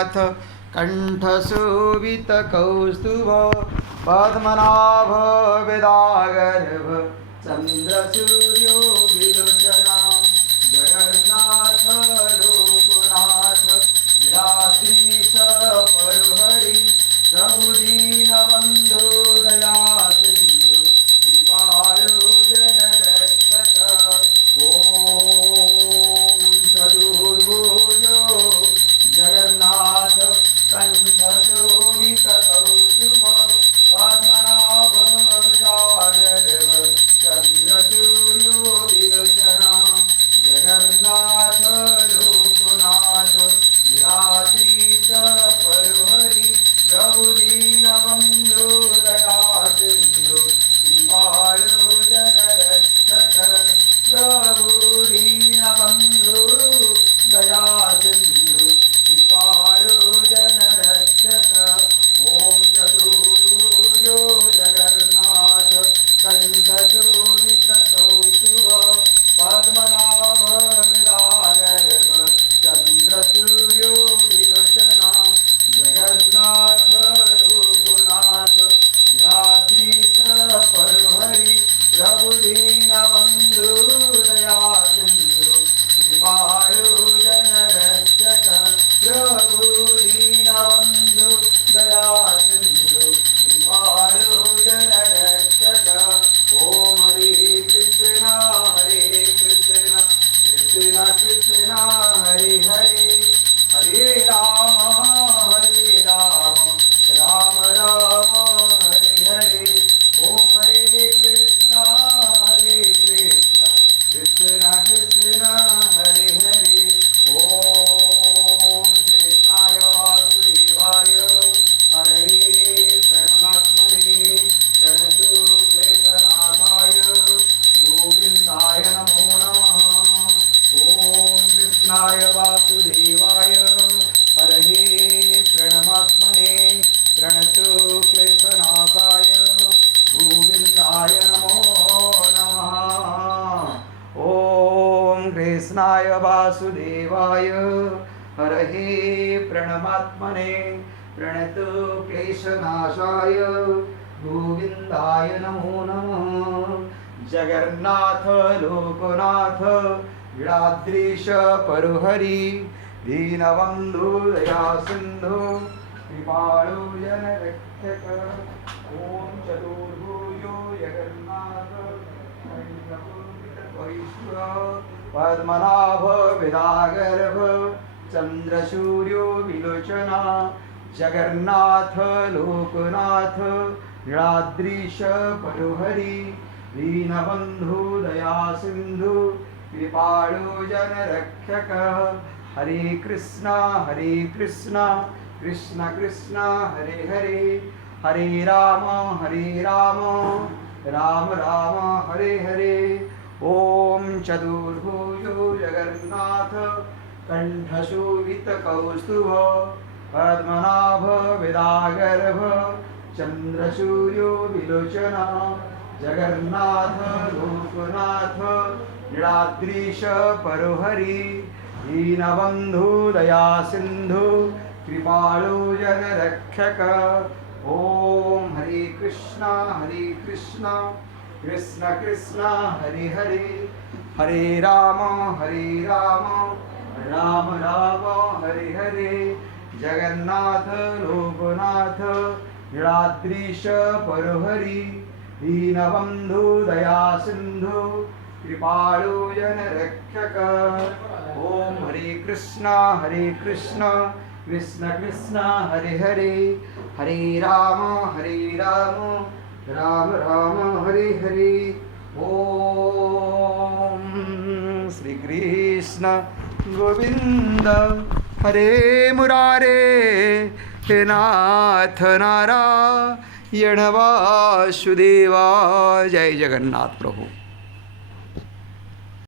जगन्नाथ कंठशोभितकौस्तुभ पद्मनाभ वेदागर्भ चन्द्रसूर्यो विलोचना जगन्नाथ लोकनाथ विरात्रीश परुहरि प्रभुदीनबन्धो दया सिन्धु कृपालो जनरक्षक ॐ चतुर्भुजो जगन्नाथ कंठशोभितकौस्तुभ पद्मनाभ विरागर्भ चन्द्रसूर्यो विलोचना जगन्नाथ लोकनाथ विरात्रीश परुहरि प्रभुदीनबन्धो दया सिन्धु कृपालो जनरक्षक प्रभुदीनबन्धो दया सिन्धु कृपालो जनरक्षक ॐ चतुर्भुजो जगन्नाथ कंठशोभितकौस्तुभ पद्मनाभ विरागर्भ चन्द्रसूर्यो विलोचना जगन्नाथ लोकनाथ विरात्रीश परुहरि प्रभुदीनबन्धो दया सिन्धु कृपालो जनरक्षक प्रभुदीनबन्धो दया सिन्धु कृपालो जनरक्षक ॐ हरे कृष्ण कृष्ण कृष्ण हरे हरे हरे राम राम राम हरे हरे ॐ हरे कृष्ण कृष्ण कृष्ण हरे हरे ॐ कृष्णाय वासुदेवाय हरे परमात्मने प्रणतो क्लेशनाशाय गोविन्दाय नमो नमः ॐ कृष्णाय वासुदेवाय हरे प्रणमात्मने प्रणतो क्लेशनाशाय गोविन्दाय नमो नमः ॐ कृष्णाय वासुदेवाय हरे प्रणमात्मने प्रणतो क्लेशनाशाय गोविन्दाय नमो नमः जगन्नाथ लोकनाथ विरात्रीश परुहरि दीनबन्धु दया सिन्धु कृपालो जनरक्षक ॐ चतुर्भुजो जगन्नाथ पद्मनाभ विरागर्भ चन्द्रसूर्यो विलोचना जगन्नाथ लोकनाथ विरात्रीश परुहरि दीनबन्धु दया सिन्धु कृपालो जनरक्षक हरे कृष्ण कृष्ण कृष्ण हरे हरे हरे राम राम राम हरे हरे ॐ चतुर्भुजो जगन्नाथ कंठशोभितकौस्तुभ पद्मनाभ विरागर्भ चन्द्रसूर्यो विलोचना जगन्नाथ लोकनाथ विरात्रीश परुहरि दीनबन्धु दया सिन्धु कृपालो जनरक्षक ॐ हरे कृष्ण कृष्ण कृष्ण हरे हरे हरे राम राम राम हरे हरे जगन्नाथ लोकनाथ विरात्रीश परुहरि दीनबन्धु दया सिन्धु कृपालो जनरक्षक ॐ हरे कृष्ण कृष्ण कृष्ण हरे हरे हरे राम राम राम हरे हरे ॐ श्री कृष्ण गोविंद हरे मुरारे हे नाथ नारायण वासुदेवा जय जगन्नाथ प्रभु।